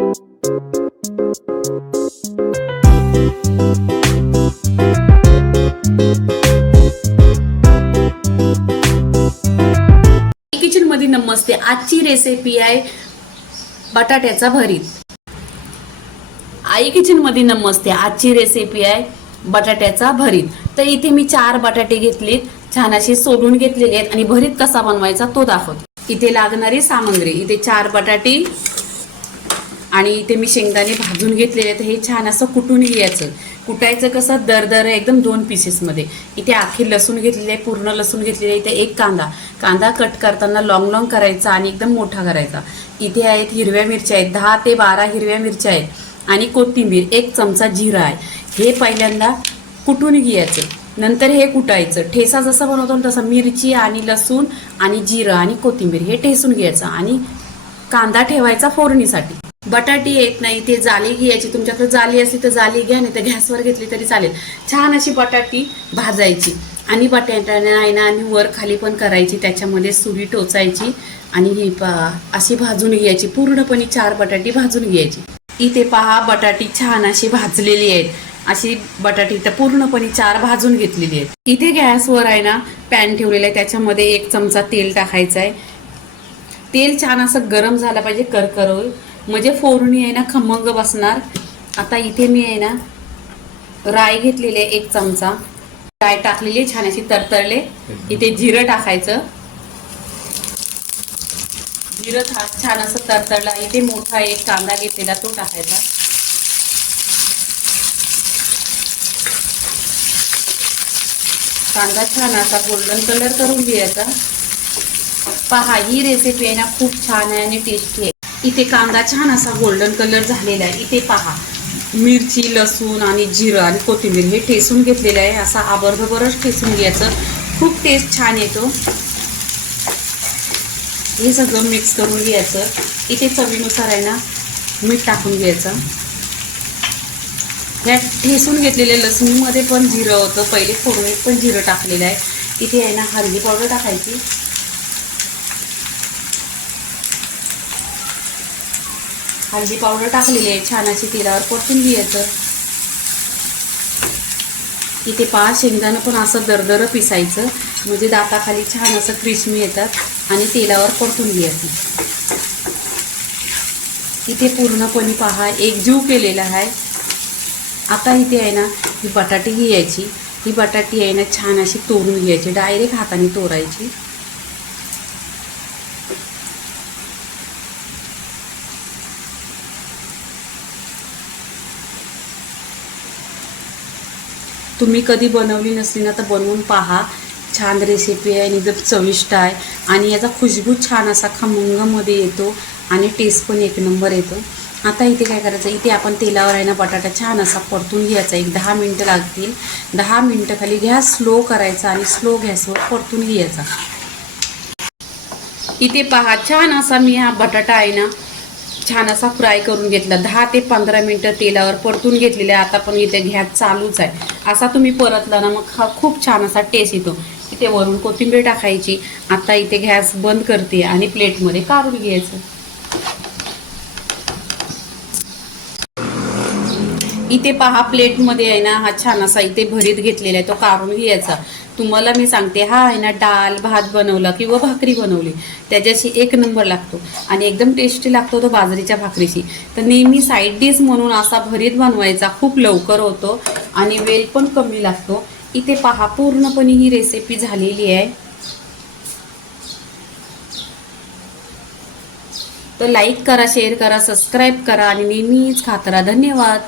Kitchen मध्ये नमस्ते. आजची recipe आहे बटाट्याचा भरीत. आई किचन मध्ये नमस्ते. आजची रेसिपी आहे बटाट्याचा भरीत. तर इथे मी 4 बटाटे घेतलेत, छान असे सोलून घेतलेले आहेत आणि भरीत कसा बनवायचा तो दाखवते. इथे लागणारी सामग्री, इथे 4 बटाटे आणि इथे मी शेंगदाणे भाजून घेतलेले आहेत. हे छान असं कुटून घ्यायचं. कुटायचं कसं दरदर एकदम 2 पीसेस मध्ये. इथे आखी लसूण घेतलेले आहे, पूर्ण लसूण घेतलेले आहे. इथे एक कांदा कट करताना लॉंग करायचा आणि एकदम मोठा करायचा. इथे आहेत हिरव्या मिरच्या आहेत, 10 ते 12 हिरव्या मिरच्या आहेत आणि कोथिंबीर, 1 चमचा जिरा आहे. हे पहिल्यांदा कुटून घ्यायचं, नंतर हे कुटायचं. ठेसा जसा बनवतो तसं मिरची आणि लसूण आणि जिरं आणि कोथिंबीर हे ठेसून घ्यायचं आणि कांदा ठेवायचा फोडणीसाठी. बटाटी येत नाही ते जाली घ्यायची. तुमच्याकडे जाली असली तर जाली घ्या, नाही तर गॅसवर घेतली तरी चालेल. छान अशी बटाटी भाजायची आणि बटाट्याने आहे ना आणि वर खाली पण करायची. त्याच्यामध्ये सुरी टोचायची आणि ही अशी भाजून घ्यायची. पूर्णपणे 4 बटाटी भाजून घ्यायची. इथे पहा बटाटी छान अशी भाजलेली आहेत. अशी बटाटी तर पूर्णपणे 4 भाजून घेतलेली आहेत. इथे गॅसवर आहे ना पॅन ठेवलेला आहे. त्याच्यामध्ये 1 चमचा तेल टाकायचं आहे. तेल छान असं गरम झालं पाहिजे, करकरोळ, म्हणजे फोडणी आहे ना खमंग बसणार. आता इथे मी आहे ना राई घेतलेली आहे, 1 चमचा राई टाकलेली, छान अशी तरतरले. इथे जिरं टाकायचं. जिरं छान असं तरतरला. इथे मोठा 1 कांदा घेतलेला तो टाकायचा. कांदा छान असा गोल्डन कलर करून घ्यायचा. पहा ही रेसिपी आहे ना खूप छान आहे आणि टेस्टी आहे. इथे कांदा छान असा गोल्डन कलर झालेला आहे. इथे पहा मिरची, लसूण आणि जिरं आणि कोथिंबीर हे ठेसून घेतलेलं आहे. असा आबरभरच ठेसून घ्यायचं, खूप टेस्ट छान येतो. हे सगळं मिक्स करून घ्यायचं. इथे चवीनुसार आहे ना मीठ टाकून घ्यायचं. ह्या ठेसून घेतलेल्या लसणीमध्ये पण जिरं होतं, पहिले फोडणीत पण जिरं टाकलेलं आहे. इथे आहे ना हळदी पावडर टाकायची. हळदी पावडर टाकलेली आहे. छान अशी तेलावर परतून घ्यायचं. इथे 5 शेंगदाणं पण असं दरदर पिसायचं, म्हणजे दाताखाली छान असं क्रिस्पी येतात आणि तेलावर परतून घ्यायचं. इथे पूर्णपणे पहा एकजीव केलेला आहे. आता इथे आहे ना ही बटाटी घ्यायची. ही बटाटी आहे ना छान अशी तोडून घ्यायची, डायरेक्ट हाताने तोडायची. तुम्ही कधी बनवली नसली ना तर बनवून पहा. छान रेसिपी आहे आणि एकदम चविष्ट आहे आणि याचा खुशबू छान असा खमंगमध्ये येतो आणि टेस्ट पण 1 नंबर येतो. आता इथे काय करायचं, इथे आपण तेलावर आहे ना बटाटा छान असा परतून घ्यायचा. 10 मिनटं लागतील. 10 मिनटं खाली गॅस स्लो करायचा आणि स्लो गॅसवर परतून घ्यायचा. इथे पहा छान असा मी हा बटाटा आहे ना छान असा फ्राय करून घेतला. 10 ते 15 मिनटं तेलावर परतून घेतलेले. आता पण इथे गॅस चालूच आहे. असा तुम्ही परतला ना मग हा खूप छान असा टेस्ट येतो. इथे वरून कोथिंबीर टाकायची. आता इथे गॅस बंद करते आणि प्लेटमध्ये काढून घ्यायचं. इथे पहा प्लेटमध्ये आहे ना हा छान असा इथे भरीत घेतलेला आहे, तो काढून घ्यायचा. तुम्हाला मी सांगते हा आहे ना डाळ भात बनवला किंवा भाकरी बनवली त्याच्याशी 1 नंबर लागतो आणि एकदम टेस्टी लागतो तो बाजरीच्या भाकरीशी. तर नेहमी साईड डिश म्हणून असा भरीत बनवायचा, खूप लवकर होतो आणि वेळ पण कमी लागतो. इथे पहा पूर्णपणे ही रेसिपी झालेली आहे. तर लाईक करा, शेअर करा, सबस्क्राईब करा आणि नेहमीच खात राहा. धन्यवाद.